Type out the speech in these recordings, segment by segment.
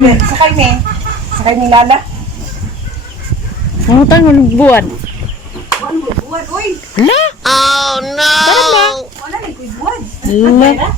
Sakay ni. Sakay ni Lala. Mangutang ng buwan. Buwan mo, buwan. Uy! Hala? Oh no! Parang ba? Wala na, kuy buwan. Hala?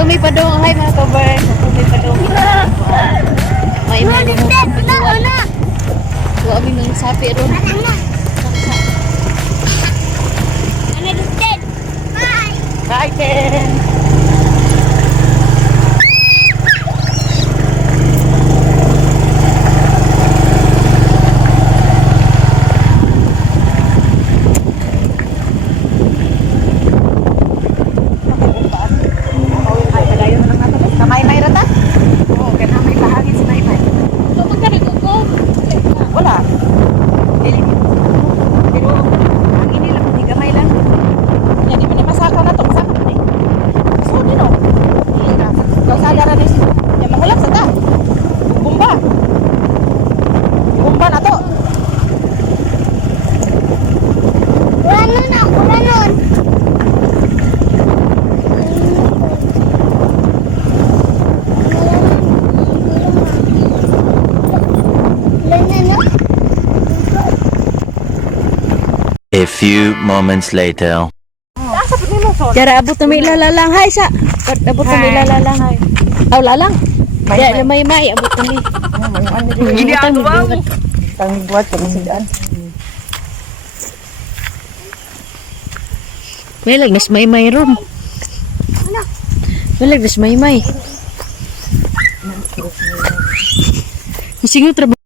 Tumi pa daw ang hay mga kabars. Tumi pa daw. May mga mga. So, kami ng sapi ron. Bye, Ken. A few moments later. Cara abot na may lalalang hay sa. Abot na may lalalang hay. Aw lalang. Ya may abot na may. Hindi ako ba? Tang buat ko masidaan. May lagnas may ron. May lagnas may. Ising trabaho.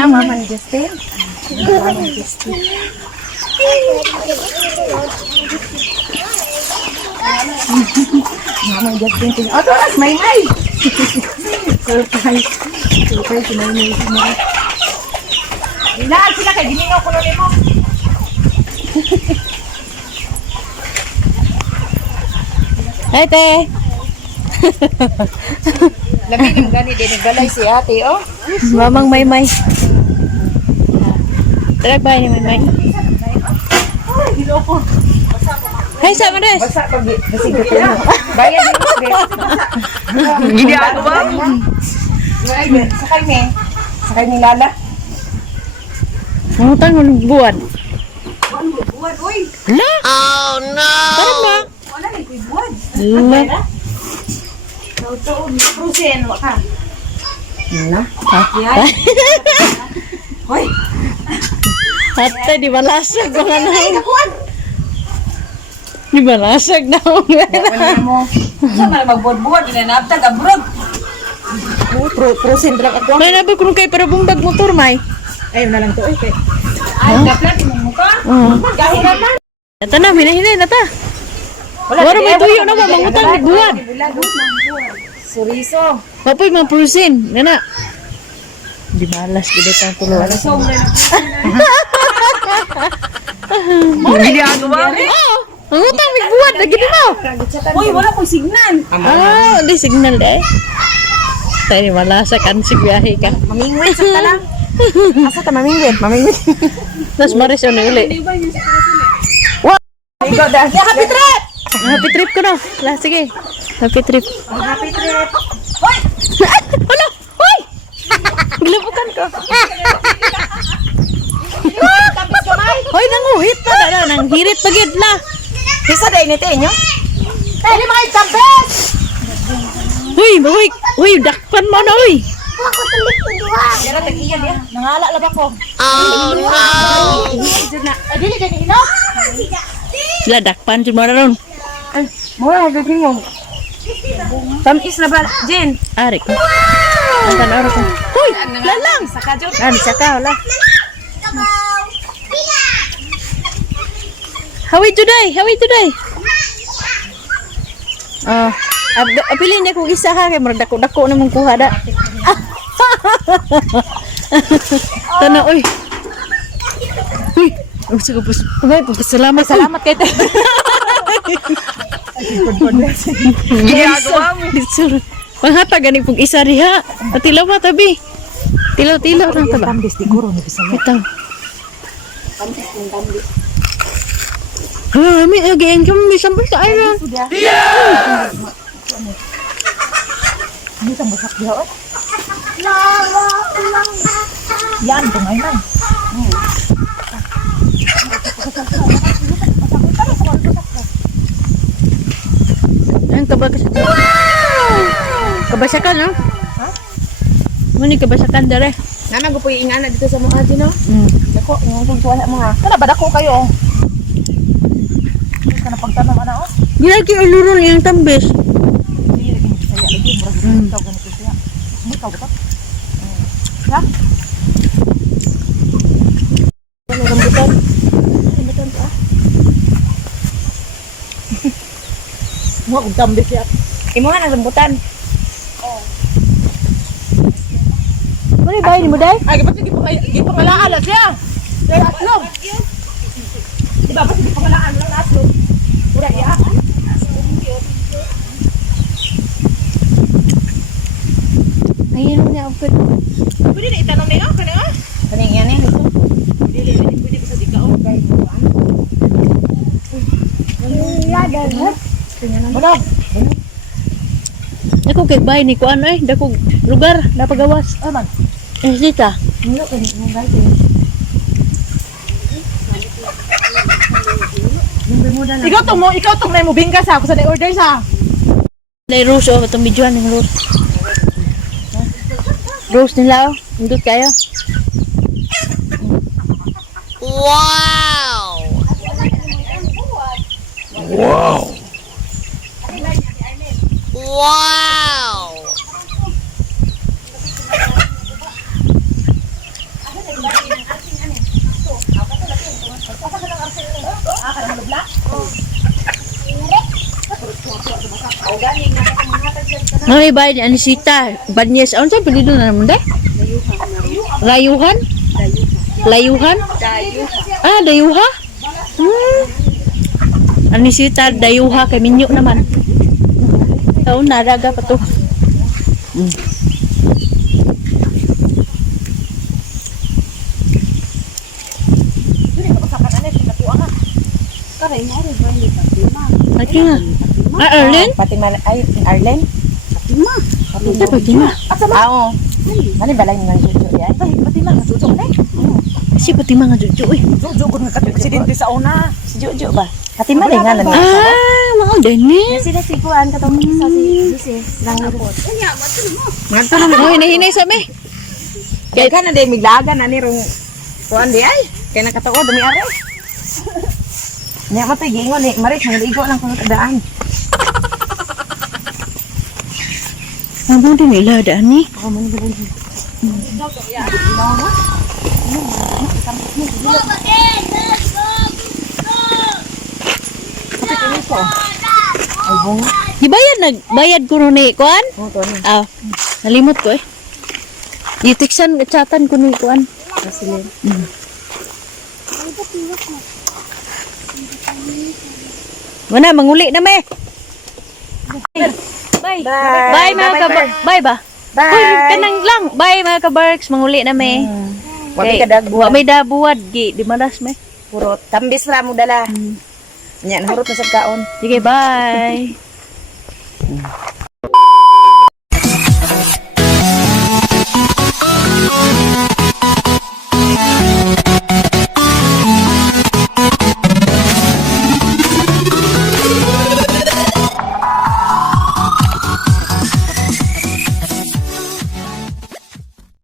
Mama Justin. Mama Justin. Oh, terus main-main. Surprise si main-main semua. Inaan sila kay giningaw ko na mo. Hey, te. Labi ning gani din galay si ate oh. Mamang may. Tara ba ni may? Ay, giloko. Hay sa mares. Basa pag basigot ko. Bayad ni Bes. Gini ako ba? Sakay ni. Sakay ni Lala. Mangutang ng buwan. Buwan mo, buwan. Uy! Hala? Oh no! Parang ba? Wala na, kuy buwan. Hala? Prusin, waka. Nana? Ha? Hoy! Ate, di ba lasag ko nga lang? Di ba lasag na ako nga? Wala mo. Saan na magbuwan-buwan? Inanabtag, abroad. Prusin lang ako. May nabag kung kayo para bumbag motor, may. Ayun na lang to. Ay, kaplat, yung mukha. Gahiran na. Ito na, hinahinay na ta. Wala may tuyo na ba, mangutang ni buwan. Suriso. Papoy, mga prusin. Nana. Di malas, gila tayong tuluan. Hindi ako ba? Oo, mangutang ni buwan. Lagi din mo. Uy, wala kong signal. Ah, di signal deh. Tayo ni malasa kan si biyahe ka. Mamingwit sa talang. Asa ta mamingwit? Mamingwit. Tapos maris yun uli. Ikaw dah. Ya, happy trip! Happy trip ko na. Lah, sige. Happy trip. Happy trip. Hoy! Ano? Hoy! Gilabukan ko. Tapos kamay. Hoy, nanguhit pa na. Nang hirit pagid la. Kisa day ni tenyo. Dili mga itambes. Uy, dakpan mo na, uy. Dara tag-iya dia. Nangala la ba ko? Dili kay ni ino. Sila dakpan jud mo na ron. Ay, mo ra gaging mo. Tamis na ba, Jen? Ari ko. Ang tanaro ko. Uy, lalang. Saka jud. Bisa ka, wala. Hawi today. Apilin niya kung isa ha, kaya marag dako-dako na mong kuha da. Tana, uy. Sige po. Salamat. Salamat kay te. Ginagawa mo. Panghatag gani pug isa riha. Tilaw ba tabi? Tilaw lang taba. Tambis di guro ni bisa. Itang. Mi again kami sampai sa iron. Ni sa masak dia. Yan tungay man. Ang kabasakan, no? Ha? Muni kabasakan dere. Nana go puy ingana dito sa mga no. Hmm. Dako, yung tuwa mga. Kana ba dako kayo? Kana pagtanong ana oh. Gilagi uluron yung tambes. Dili lagi saya lagi murag taw ganito siya. Mo taw ba? Ya. Ano rambutan? Rambutan pa. Mo og tambis ya. Imo na rambutan. Muni bayi ni mo day? Ay, ba't hindi pangalaan siya? Kaya aslog. Di ba, ba't hindi pangalaan lang aslog? Pura iya. Ayun na ako. Pwede na itanong na yun, kanya ah? Kaning yan eh, ito. Pwede bisa di kaon, kahit buwan. Ano? Ako kay bayi ni kuan ay dako lugar napagawas. Aman. Dita. Ano ka ni mong galing? Ikaw tong na mo bingkas ha, kung sa order sa. Dai rose oh, itong videoan ng rose. Rose nila oh, indot kayo. May bayi ni Anisita, Banyes. Ano sa pilido na naman day? Layuhan? Layuhan? Ah, Dayuha? Anisita, Dayuha, kay Minyo naman. Oo, naraga pa to. Pati nga. Ah, Arlen? Pati ay Arlen. Ito, pati nga. Oo. Mani balay nga juju yan. Ay, pati na juju na. Kasi pati mga juju eh. Juju ko nga aksidente sa una. Si Juju ba? Pati mali nga na niya. Ah, mga dani. Sila si Kuan katong sa si Lucy nang report. Ngadto na Oh, hinahinay sa me. kay kana day miglaga na ni rong Kuan di ay. Kay nakatuod dumi are. Nya matay gingon ni Maris nga igo lang kuno tadaan. Ano din nila dani? Oh, man gid. Ay bong. Bayad ko ron ni kuan? Oh, to ni. Ah, nalimot ko eh. Itiksan chatan ko ni kuan. Kasilin. Mana manguli na me. Bye. Bye mga bye ba? Bye. Hoy, kanang lang. Bye mga ka-barks, manguli na me. Wala ka dagbuan. Wa may dabuwad gi, di malas me. Puro tambis ra mo dala. Nya nahurot na sa kaon. Sige, bye.